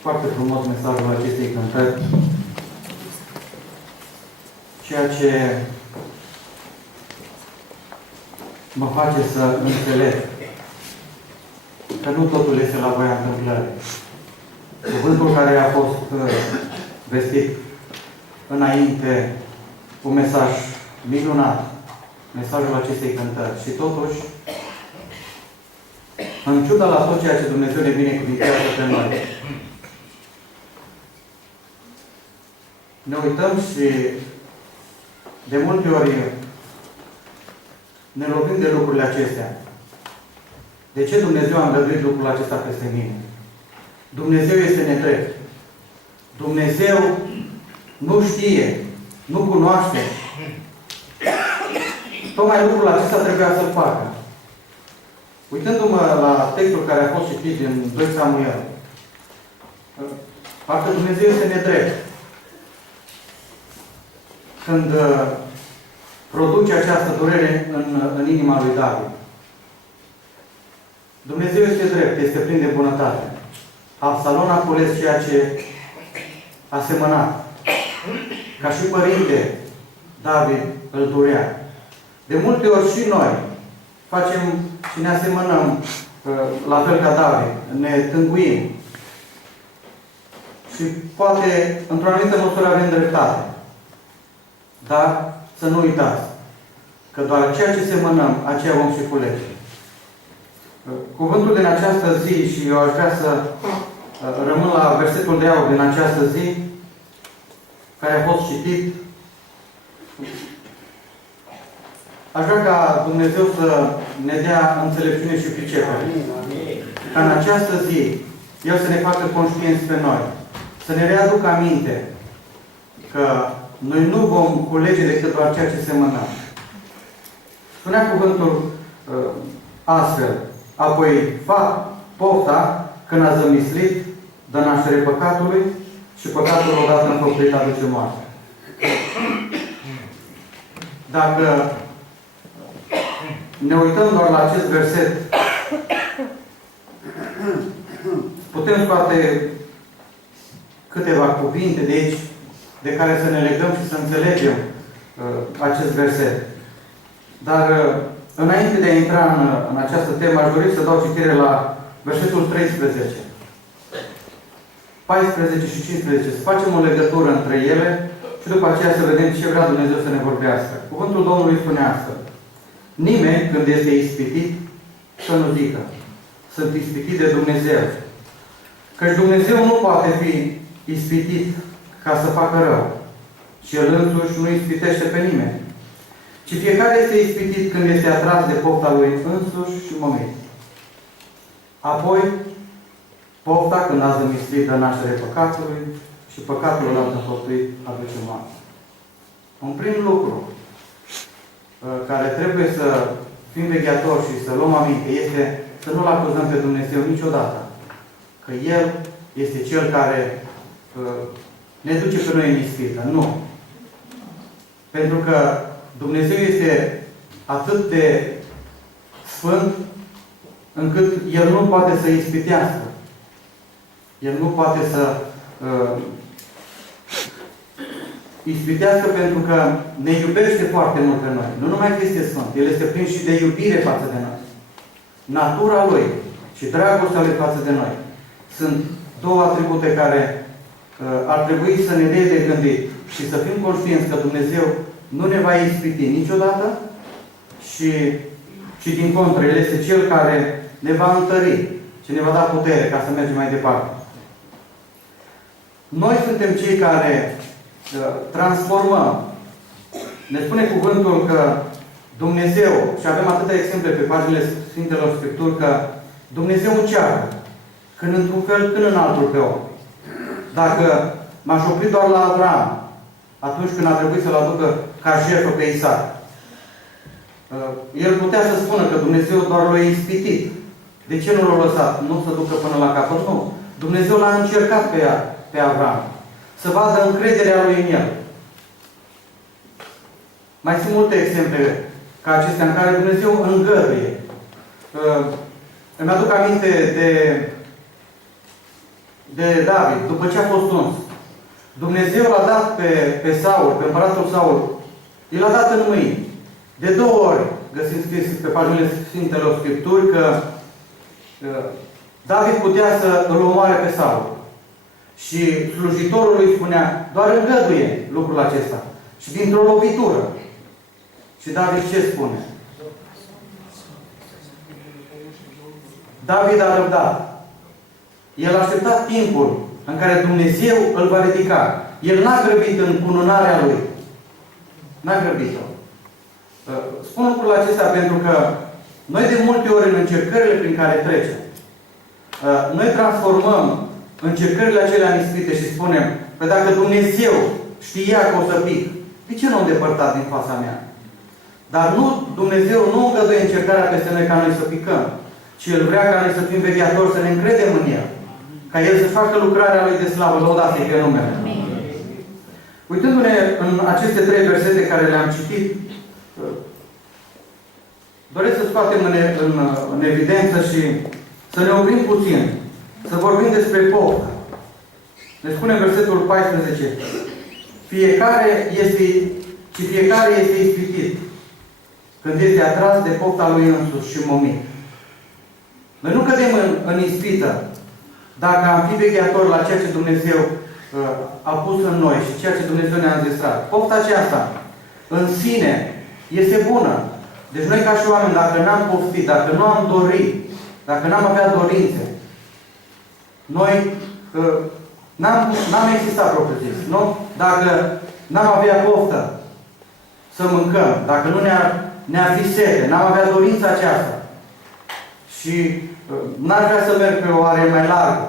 Foarte frumos mesajul acestei cântări. Ceea ce mă face să înțeleg că nu totul este la voia întâmplării. Cuvântul care a fost vestit înainte, un mesaj minunat, mesajul acestei cântări. Și totuși, în ciuda la tot ceea ce Dumnezeu ne binecuvintează pe noi, ne uităm și de multe ori ne lovim de lucrurile acestea. De ce Dumnezeu a îngăduit lucrul acesta peste mine? Dumnezeu este nedrept. Dumnezeu nu știe, nu cunoaște. Tocmai lucrul acesta trebuia să-l facă. Uitându-mă la textul care a fost citit din 2 Samuel, parcă Dumnezeu este nedrept când produce această durere în inima lui David. Dumnezeu este drept, este plin de bunătate. Absalom a cules ceea ce a semănat. Ca și părinte, David îl durea. De multe ori și noi facem și ne asemănăm la fel ca David. Ne tânguim. Și poate, într-o anumită măsură, avem dreptate. Dar să nu uitați că doar ceea ce semănăm, aceea vom și culege. Cuvântul din această zi, și eu aș vrea să rămân la versetul de aur din această zi, care a fost citit. Aș vrea ca Dumnezeu să ne dea înțelepciune și pricepere. Ca în această zi, El să ne facă conștienți pe noi. Să ne readucă aminte că noi nu vom culege decât doar ceea ce semănăm. Spunea cuvântul astfel. Apoi, pofta, când a zămislit, dă naștere păcatului și păcatul odată înfăptuit aduce moarte. Dacă ne uităm doar la acest verset, putem scoate câteva cuvinte de aici de care să ne legăm și să înțelegem acest verset. Dar înainte de a intra în această temă, aș dori să dau citire la versetul 13. 14 și 15. Să facem o legătură între ele și după aceea să vedem ce vrea Dumnezeu să ne vorbească. Cuvântul Domnului spune astfel. Nimeni, când este ispitit, să nu zică. Sunt ispitit de Dumnezeu. Căci Dumnezeu nu poate fi ispitit ca să facă rău. Și El însuși nu ispitește pe nimeni. Ci fiecare este ispitit când este atras de pofta lui însuși și moment. Apoi, pofta, când a zămislit, dă naștere păcatului și păcatul ăla înfăptuit aduce moarte. Un prim lucru care trebuie să fim vegheatori și să luăm aminte este să nu-L acuzăm pe Dumnezeu niciodată. Că El este Cel care ne duce pe noi în ispită. Nu. Pentru că Dumnezeu este atât de sfânt încât El nu poate să ispitească. El nu poate să ispitească pentru că ne iubește foarte mult pe noi. Nu numai că este sfânt, El este plin și de iubire față de noi. Natura Lui și dragostea Lui față de noi sunt două atribute care ar trebui să ne dea de gândit și să fim conștienți că Dumnezeu nu ne va ispiti niciodată și din contră, El este Cel care ne va întări și ne va da putere ca să mergem mai departe. Noi suntem cei care transformăm. Ne spune cuvântul că Dumnezeu, și avem atâtea exemple pe paginile Sfintelor Scripturi, că Dumnezeu încearcă, când într-un fel, când în altul pe om. Dacă m-aș opri doar la Avram, atunci când a trebuit să-l aducă ca jertfă pe Isaac, el putea să spună că Dumnezeu doar l-a ispitit. De ce nu l-a lăsat? Nu să ducă până la capăt? Nu. Dumnezeu l-a încercat pe Avram. Să vadă încrederea lui în el. Mai sunt multe exemple ca acestea în care Dumnezeu îngăduie. Îmi aduc aminte de de David, după ce a fost uns, Dumnezeu l-a dat pe Saul, pe împăratul Saul, i l-a dat în mâini. De 2 ori găsim scris pe paginile Sfintelor Scripturi că David putea să îl omoare pe Saul. Și slujitorul lui spunea, doar îngăduie lucrul acesta. Și dintr-o lovitură. Și David ce spune? David a răbdat. El a așteptat timpul în care Dumnezeu îl va ridica. El n-a grăbit în cununarea lui. N-a grăbit-o. Spun lucrul acesta pentru că noi de multe ori în încercările prin care trecem, noi transformăm încercările acelea în ispite și spunem că dacă Dumnezeu știa că o să pic, de ce nu a îndepărtat din fața mea? Dar nu, Dumnezeu nu îngăduie încercarea peste noi ca noi să picăm, ci El vrea ca noi să fim vegheatori, să ne încredem în El. Ca El să facă lucrarea Lui de slavă, lăudați pe numele. Uitându-ne în aceste 3 versete care le-am citit, doresc să scoatem în evidență și să ne oprim puțin, să vorbim despre poftă. Ne spune în versetul 14, fiecare este ispitit când este atras de pofta lui însuși și momit. Noi nu cădem în ispită dacă am fi vegheatori la ceea ce Dumnezeu a pus în noi și ceea ce Dumnezeu ne-a înzestrat. Pofta aceasta în sine este bună. Deci noi ca și oameni, dacă n-am poftit, dacă nu am dorit, dacă n-am avea dorințe, noi n-am existat propriu zis, nu? Dacă n-am avea poftă să mâncăm, dacă nu ne-ar fi sete, n-am avea dorința aceasta și n-ar vrea să merg pe o are mai largă,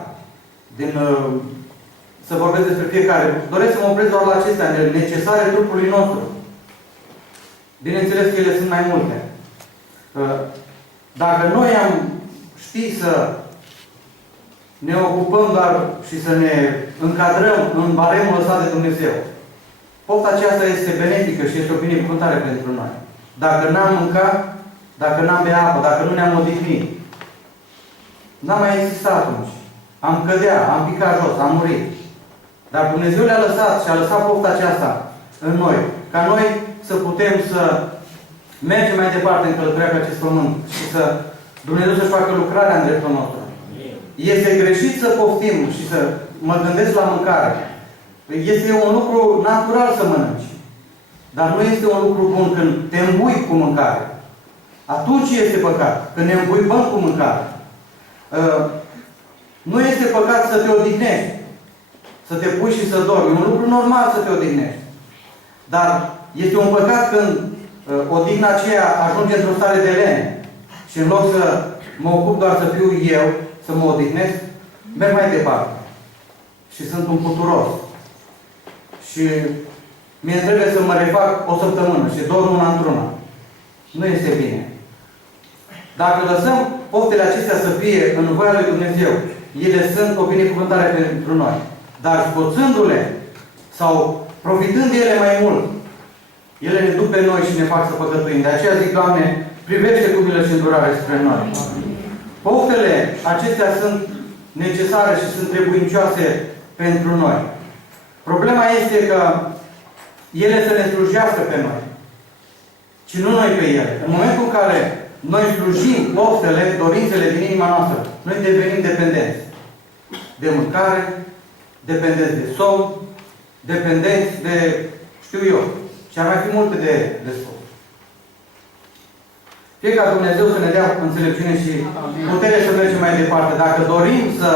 să vorbesc despre fiecare. Doresc să mă opresc doar la acestea necesare trupului nostru. Bineînțeles că ele sunt mai multe. Dacă noi am ști să ne ocupăm doar și să ne încadrăm în baremul lăsat de Dumnezeu, pofta aceasta este benefică și este o binecuvântare pentru noi. Dacă n-am mâncat, dacă n-am bea apă, dacă nu ne-am odihnit, n-am mai existat atunci. Am cădea, am picat jos, am murit. Dar Dumnezeu le-a lăsat și a lăsat pofta aceasta în noi, ca noi să putem să mergem mai departe în călătoria pe acest pământ și să Dumnezeu să-și facă lucrarea în dreptul nostru. Este greșit să poftim și să mă gândesc la mâncare. Este un lucru natural să mănânci. Dar nu este un lucru bun când te îmbui cu mâncare. Atunci este păcat. Când ne îmbuibăm cu mâncare. Nu este păcat să te odihnești. Să te pui și să dormi. E un lucru normal să te odihnești. Dar este un păcat când odihna aceea ajunge într-o stare de lene. Și în loc să mă ocup doar să fiu eu, să mă odihnesc, merg mai departe. Și sunt un puturos. Și mie trebuie să mă refac o săptămână și dorm una într-una. Nu este bine. Dacă lăsăm poftele acestea să fie în voia lui Dumnezeu, ele sunt o binecuvântare pentru noi. Dar scoțându-le sau profitând de ele mai mult, ele ne duc pe noi și ne fac să păcătuim. De aceea zic, Doamne, privește cu milă și îndurare spre noi. Poftele acestea sunt necesare și sunt trebuincioase pentru noi. Problema este că ele să ne slujească pe noi, ci nu noi pe ele. În momentul în care noi slujim poftele, dorințele din inima noastră, noi devenim dependenți de mâncare, dependenți de somn, dependenți de, știu eu, și ar mai fi multe de spus. Fie ca Dumnezeu să ne dea înțelepciune și putere să mergem mai departe. Dacă dorim să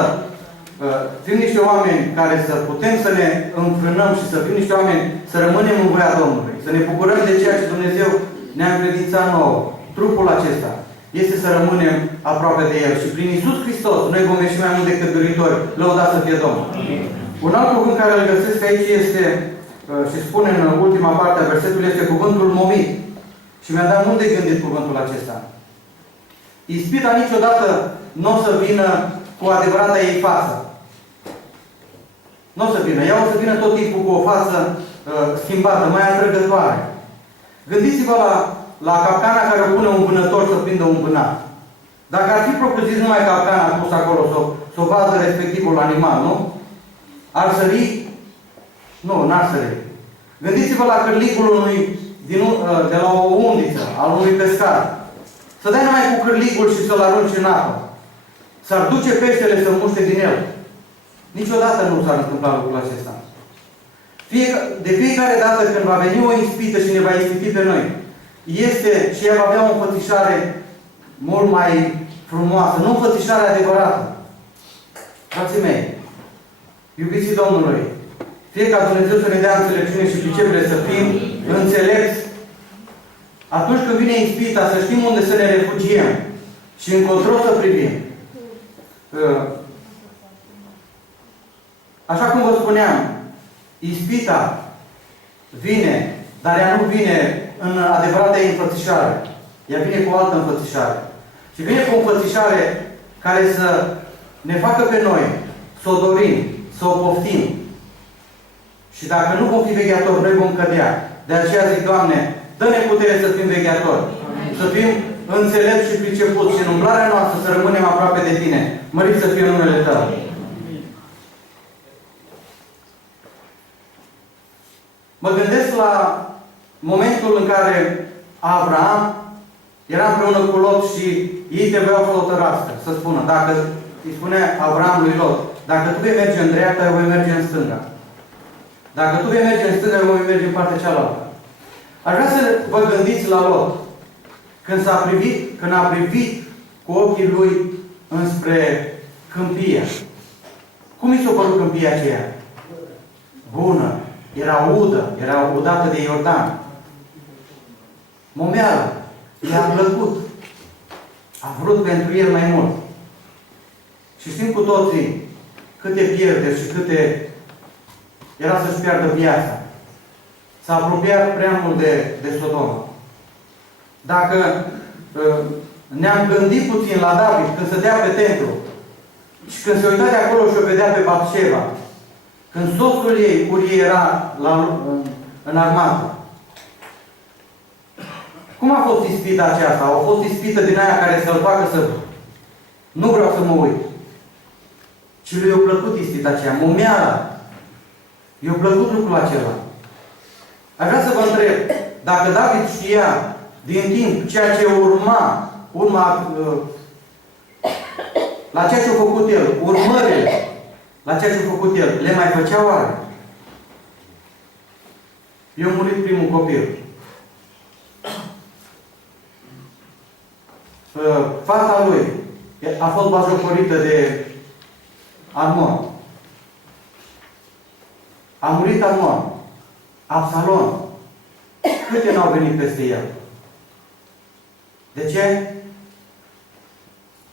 fim niște oameni care să putem să ne înfrânăm și să fim niște oameni să rămânem în voia Domnului, să ne bucurăm de ceea ce Dumnezeu ne-a încredințat nouă, trupul acesta, este să rămânem aproape de El. Și prin Iisus Hristos noi vom ieși mai mult decât doritori. Lăudați să fie Domnul. Un alt cuvânt care îl găsesc aici este, și spune în ultima parte a versetului, este cuvântul momit. Și mi-a dat mult de gândit cuvântul acesta. Ispita niciodată nu o să vină cu adevărata ei față. Nu o să vină. Ea o să vină tot timpul cu o față schimbată, mai atrăgătoare. Gândiți-vă la capcana care o pune un vânător să prindă un vânat. Dacă ar fi propriu-zis numai capcana pus acolo, să să o vadă respectivul animal, nu? Ar sări? Nu, n-ar sări. Gândiți-vă la cârligul de la o undiță, al unui pescar. Să dai numai cu cârligul și să-l arunci în apă. S-ar duce peștele să muște din el. Niciodată nu s-ar întâmpla lucrul acesta. De fiecare dată când va veni o ispită și ne va ispiti pe noi, este și ea va avea o înfățișare mult mai frumoasă, nu înfățișare adevărată. Frații mei, iubiții Domnului, fie ca Dumnezeu să ne dea înțelepciune și pricepere să fim înțelepți. Atunci când vine ispita, să știm unde să ne refugiem și încotro să privim. Așa cum vă spuneam, ispita vine, dar ea nu vine în adevărata înfățișare. Ea vine cu o altă înfățișare. Și vine cu o înfățișare care să ne facă pe noi să o dorim, să o poftim. Și dacă nu vom fi vegheatori, noi vom cădea. De aceea zic, Doamne, dă-ne putere să fim vegheatori. Să fim înțelepți și pricepuți și în umblarea noastră să rămânem aproape de Tine. Mărit să fie numele Tău. Mă gândesc la momentul în care Avram era împreună cu Lot și ei trebuiau să hotărască, să spună, dacă îi spune Avram lui Lot, dacă tu vei merge în dreapta, eu voi merge în stânga. Dacă tu vei merge în stânga, eu voi merge în partea cealaltă. Aș vrea să vă gândiți la Lot. Când a privit cu ochii lui înspre câmpia. Cum i s-a părut câmpia aceea? Bună. Era udă. Era udată de Iordan. Momeală. I-a plăcut. A vrut pentru el mai mult. Și știm cu toții câte pierderi și câte era să-și piardă viața. S-a apropiat prea mult de Sodoma. Dacă ne-am gândit puțin la David când stătea pe templu și când se uita de acolo și o vedea pe Batșeva, când soțul ei, Urie, era în armată, cum a fost ispita aceasta? A fost ispită din aia care să-l facă să nu vreau să mă uit. Și lui i-a plăcut ispita aceea, momeala. I-a plăcut lucrul acela. Aș vrea să vă întreb, dacă David știa din timp ceea ce urma la ceea ce a făcut el, urmările la ceea ce a făcut el, le mai făcea oare? I-a murit primul copil. Fata lui a fost batjocorită de Amnon. A murit Amnon. Absalom. Câte n-au venit peste el? De ce?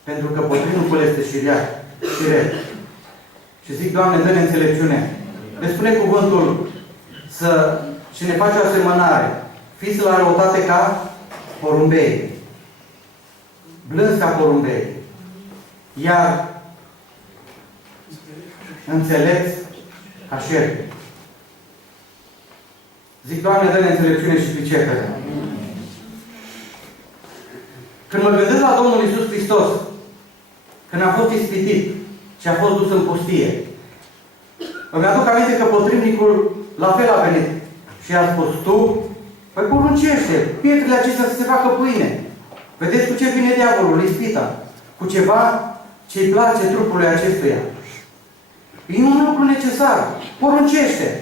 Pentru că potrivnicul este șiret. Și zic, Doamne, dă-ne înțelepciune. Ne spune cuvântul și ne face o asemănare. Fiți la răutate ca porumbei. Blânzi ca porumbei. Iar înțelepți ca șerpi. Zic, Doamne, dă-ne înțelepciune și pricepere. Când mă gândesc la Domnul Iisus Hristos, când a fost ispitit și a fost dus în pustie, îmi aduc aminte că potrivnicul la fel a venit și a spus, tu, păi poruncește pietrele acestea să se facă pâine. Vedeți cu ce vine diavolul, ispita? Cu ceva ce îi place trupului acestuia. E un lucru necesar. Poruncește.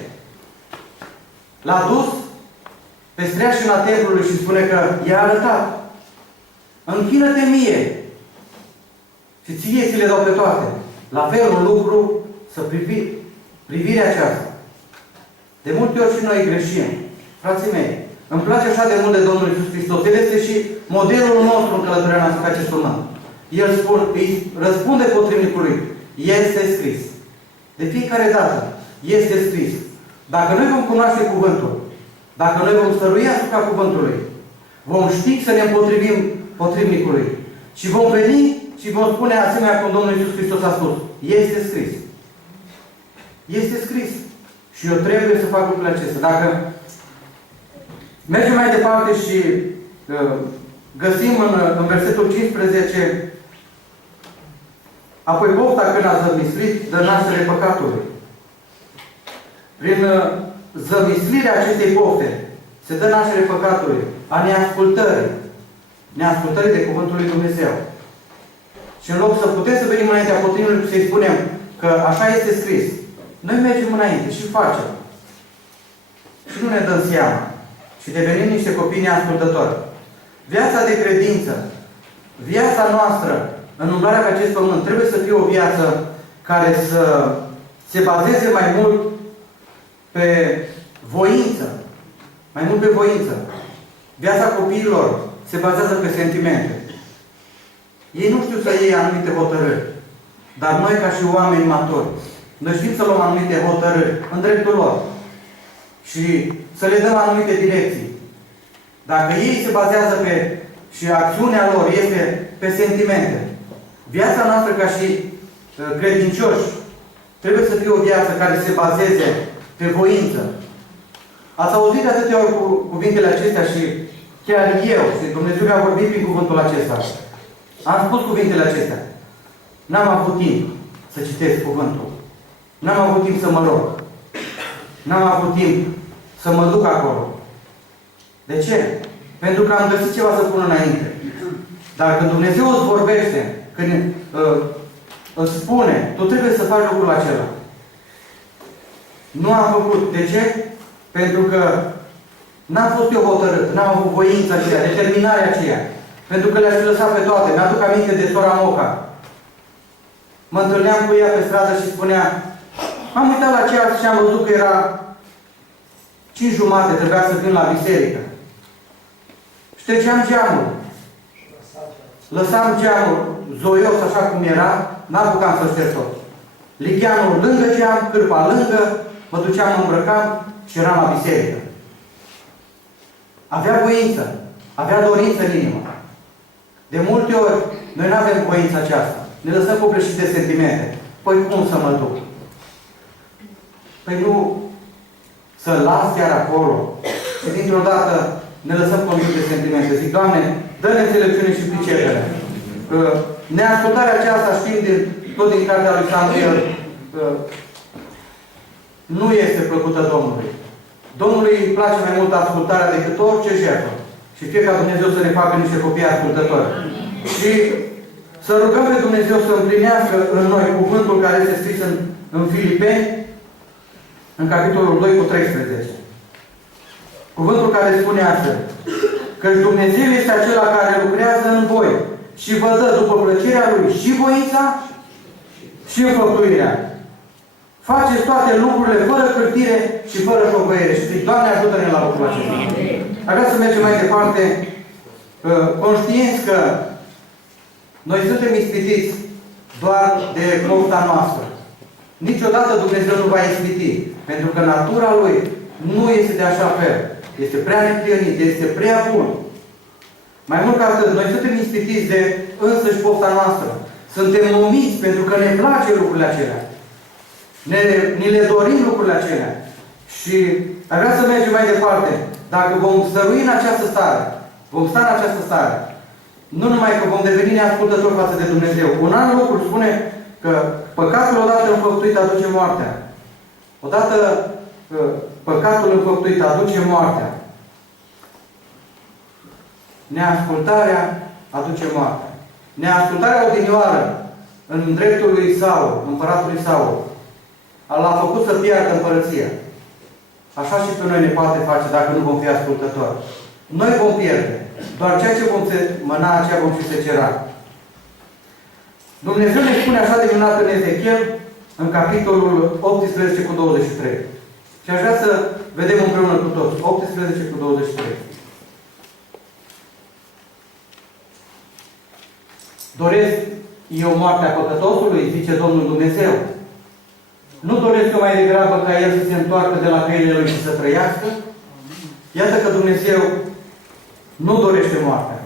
L-a dus pe streașina templului și spune că i-a arătat. Închină-te mie. Și ție ți le dau pe toate. La fel un lucru să privirea aceasta. De multe ori și noi greșim. Frații mei, îmi place așa de mult de Domnul Iisus Hristos. El este și modelul nostru în călătoria noastră pe acest pământ. El îi răspunde potrivnicului. Este scris. De fiecare dată este scris. Dacă noi vom cunoaște cuvântul, dacă noi vom stărui asupra cuvântului, vom ști să ne împotrivim potrivnicului. Și vom veni și vom spune asemenea cum Domnul Iisus Hristos a spus. Este scris. Este scris. Și eu trebuie să fac lucrurile acestea. Dacă mergem mai departe și găsim în versetul 15 Apoi pofta când a zămislit, dă naștere păcatului. Prin zămislirea acestei pofte se dă naștere păcatului, a neascultării. Neascultării de Cuvântul lui Dumnezeu. Și în loc să putem să venim înaintea potrivului și să-i spunem că așa este scris, noi mergem înainte și facem. Și nu ne dăm seama. Și devenim niște copii neascultători. Viața de credință, viața noastră în umblarea pe acest pământ trebuie să fie o viață care să se bazeze mai mult pe voință. Mai mult pe voință. Viața copiilor se bazează pe sentimente. Ei nu știu să iei anumite hotărâri. Dar noi, ca și oameni maturi, noi știm să luăm anumite hotărâri în dreptul lor. Și să le dăm anumite direcții. Dacă ei se bazează pe și acțiunea lor este pe sentimente, viața noastră ca și credincioși trebuie să fie o viață care se bazeze pe voință. Ați auzit de atâtea ori cuvintele acestea și chiar eu, și Dumnezeu mi-a vorbit prin cuvântul acesta. Am spus cuvintele acestea. N-am avut timp să citesc cuvântul. N-am avut timp să mă rog. N-am avut timp să mă duc acolo. De ce? Pentru că am găsit ceva să pun înainte. Dar când Dumnezeu îți vorbește, când îți spune, tu trebuie să faci lucrul acela. Nu am făcut. De ce? Pentru că n-am fost eu hotărât, n-am avut voința aceea, determinarea aceea. Pentru că le-aș fi lăsat pe toate. Mi-aduc aminte de sora Moca. Mă întâlneam cu ea pe stradă și spunea, am uitat la ceas și am văzut că era 5:30, trebuia să vin la biserică. Ștergeam geamul. Lăsam geamul zoios așa cum era, n-apucam să șterg tot. Ligheanul lângă geam, cârpa lângă, mă duceam, mă îmbrăcam și eram la biserică. Avea voință, avea dorință în inimă. De multe ori, noi nu avem voința aceasta. Ne lăsăm copleșiți de sentimente. Păi cum să mă duc? Păi nu să las chiar acolo. Și dintr-o dată ne lăsăm conduși de sentimente. Zic, Doamne, dă-ne înțelepciune și pricepere. Neascultarea aceasta, știm tot din cartea lui Samuel, nu este plăcută Domnului. Domnului îi place mai mult ascultarea decât orice jertfă. Și fie ca Dumnezeu să ne facă niște copii ascultători. Și să rugăm pe Dumnezeu să împlinească în noi cuvântul care este scris în Filipeni, în capitolul 2:13. Cuvântul care spune astfel, că Dumnezeu este acela care lucrează în voi și vă dă după plăcerea Lui și voința și înfăptuirea. Faceți toate lucrurile fără cârtire și fără șovăiere. Și zic, Doamne, ajută-ne la lucrul acesta. Aș vrea să mergem mai departe, conștienți că noi suntem ispitiți doar de pofta noastră. Niciodată Dumnezeu nu va ispiti, pentru că natura Lui nu este de așa fel. Este prea neprihănit, este prea bun. Mai mult ca atât, noi suntem ispitiți de însăși pofta noastră. Suntem numiți pentru că ne place lucrurile acelea. Ni le dorim lucrurile acelea. Și aș vrea să mergem mai departe. Dacă vom stărui în această stare, vom sta în această stare, nu numai că vom deveni neascultători față de Dumnezeu. Un alt lucru spune că păcatul odată înfăptuit aduce moartea. Odată păcatul înfăptuit aduce moartea. Neascultarea aduce moartea. Neascultarea odinioară în dreptul lui Saul, împăratul lui Saul, l-a făcut să piardă împărăția. Așa și pe noi ne poate face dacă nu vom fi ascultători. Noi vom pierde. Doar ceea ce vom mâna, aceea vom fi secera. Dumnezeu ne spune așa de minunat în Ezechiel, în capitolul 18:23. Și aș vrea să vedem împreună cu toți. 18:23. Doresc eu moartea păcătosului, zice Domnul Dumnezeu. Nu doresc eu mai degrabă ca el să se întoarcă de la căile lui și să trăiască? Iată că Dumnezeu nu dorește moartea.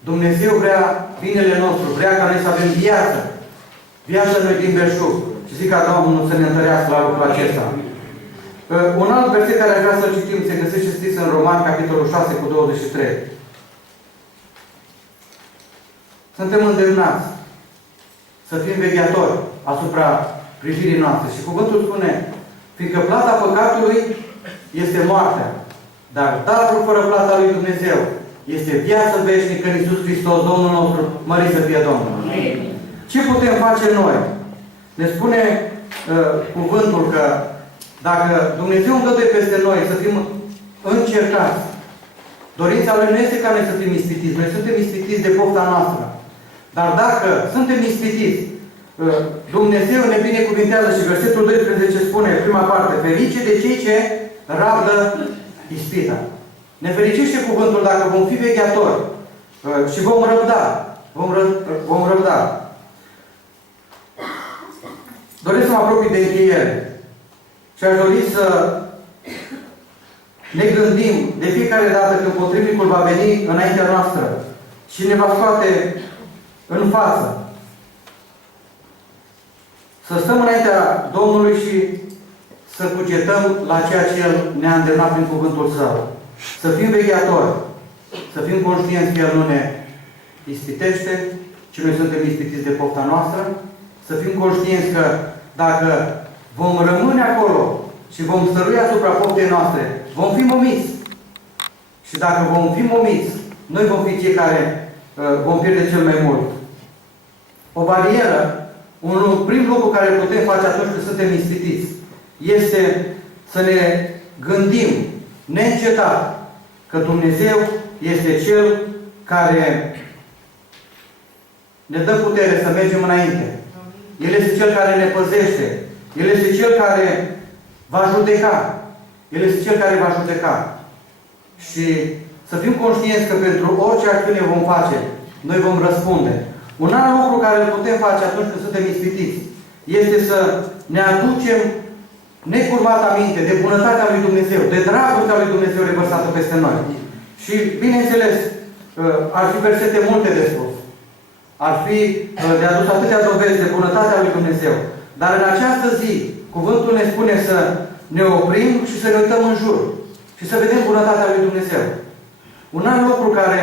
Dumnezeu vrea binele nostru, vrea ca noi să avem viață. Viață noi din belșug. Și zic ca Domnul să ne întărească la lucrul acesta. Un alt verset care aș vrea să-l citim se găsește scris în Roman, capitolul 6:23. Suntem îndemnați să fim vegheatori asupra privirii noastre. Și cuvântul spune, fiindcă plata păcatului este moartea, dar darul fără plata lui Dumnezeu este viață veșnică în Iisus Hristos, Domnul nostru, mărit să fie Domnul. Amin. Ce putem face noi? Ne spune cuvântul că dacă Dumnezeu îngăduie peste noi să fim încercați, dorința Lui nu este ca noi să fim ispitiți. Noi suntem ispitiți de pofta noastră. Dar dacă suntem ispitiți, Dumnezeu ne binecuvintează și versetul 12 spune, prima parte, ferice de cei ce rabdă ispita. Ne fericește cuvântul dacă vom fi vegheatori și vom răbda. Vom răbda. Doresc să mă apropii de încheiere. Și aș dori să ne gândim de fiecare dată când potrivnicul va veni înaintea noastră și ne va scoate în față. Să stăm înaintea Domnului și să cugetăm la ceea ce El ne-a îndemnat prin cuvântul Său. Să fim vegheatori, să fim conștienți că El nu ne ispitește, ci noi suntem ispitiți de pofta noastră. Să fim conștienți că dacă vom rămâne acolo și vom stărui asupra poftei noastre, vom fi momiți. Și dacă vom fi momiți, noi vom fi cei care vom pierde cel mai mult. O barieră, un prim lucru care putem face atunci când suntem ispitiți, este să ne gândim neîncetat că Dumnezeu este Cel care ne dă putere să mergem înainte. El este Cel care ne păzește. El este Cel care va judeca. El este Cel care va judeca. Și să fim conștienți că pentru orice acțiune vom face, noi vom răspunde. Un alt lucru care îl putem face atunci când suntem ispitiți este să ne aducem necurmat aminte de bunătatea lui Dumnezeu, de dragostea lui Dumnezeu revărsată peste noi. Și, bineînțeles, ar fi versete multe de spus. Ar fi de adus atâtea dovezi de bunătatea lui Dumnezeu. Dar în această zi, cuvântul ne spune să ne oprim și să ne uităm în jur. Și să vedem bunătatea lui Dumnezeu. Un alt lucru care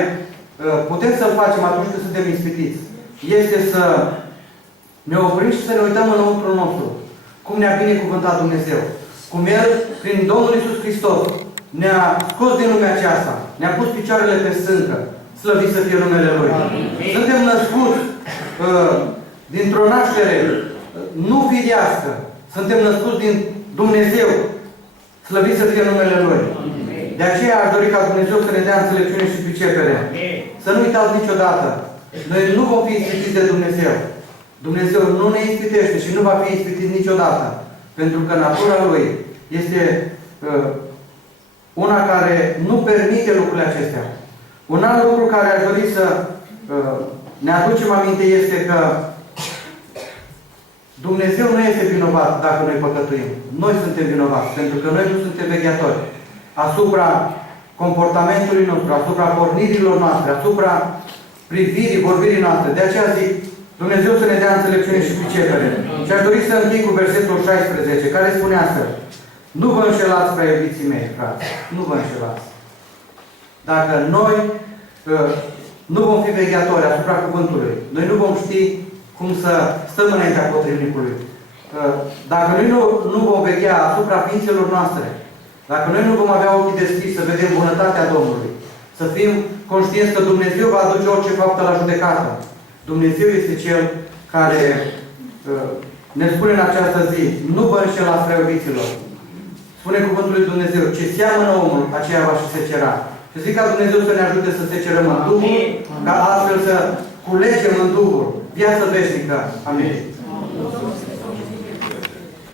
putem să-l facem atunci când suntem ispitiți este să ne oprim și să ne uităm înăuntru nostru. Cum ne-a binecuvântat Dumnezeu. Cum El, prin Domnul Iisus Hristos, ne-a scos din lumea aceasta. Ne-a pus picioarele pe stâncă. Slăvit să fie numele Lui. Amin. Suntem născuți dintr-o naștere nu firească. Suntem născuți din Dumnezeu. Slăvit să fie numele Lui. Amin. De aceea aș dori ca Dumnezeu să ne dea înțelepciune și pricepere. Amin. Să nu uitați niciodată. Noi nu vom fi ispitiți de Dumnezeu. Dumnezeu nu ne ispitește și nu va fi ispitit niciodată. Pentru că natura Lui este una care nu permite lucrurile acestea. Un alt lucru care aș dori să ne aducem aminte este că Dumnezeu nu este vinovat dacă noi păcătuim. Noi suntem vinovați, pentru că noi nu suntem vegheatori asupra comportamentului nostru, asupra pornirilor noastre, asupra privirii, vorbirii noastre. De aceea zic, Dumnezeu să ne dea înțelepciune și pricepere. Și aș dori să închei cu versetul 16, care spune astfel: nu vă înșelați, prea iubiții mei, frate. Nu vă înșelați. Dacă noi nu vom fi vegheatori asupra cuvântului, noi nu vom ști cum să stăm înaintea potrivnicului. Dacă noi nu vom veghea asupra ființelor noastre, dacă noi nu vom avea ochii deschiși să vedem bunătatea Domnului, să fim conștienți că Dumnezeu va aduce orice faptă la judecată. Dumnezeu este Cel care ne spune în această zi: nu vă înșelați, prea iubiților. Spune cuvântul lui Dumnezeu: ce seamănă omul, aceea va și secera. Și zic ca Dumnezeu să ne ajute să secerăm în Duhul, ca astfel să culegem în Duhul viață veșnică. Amin.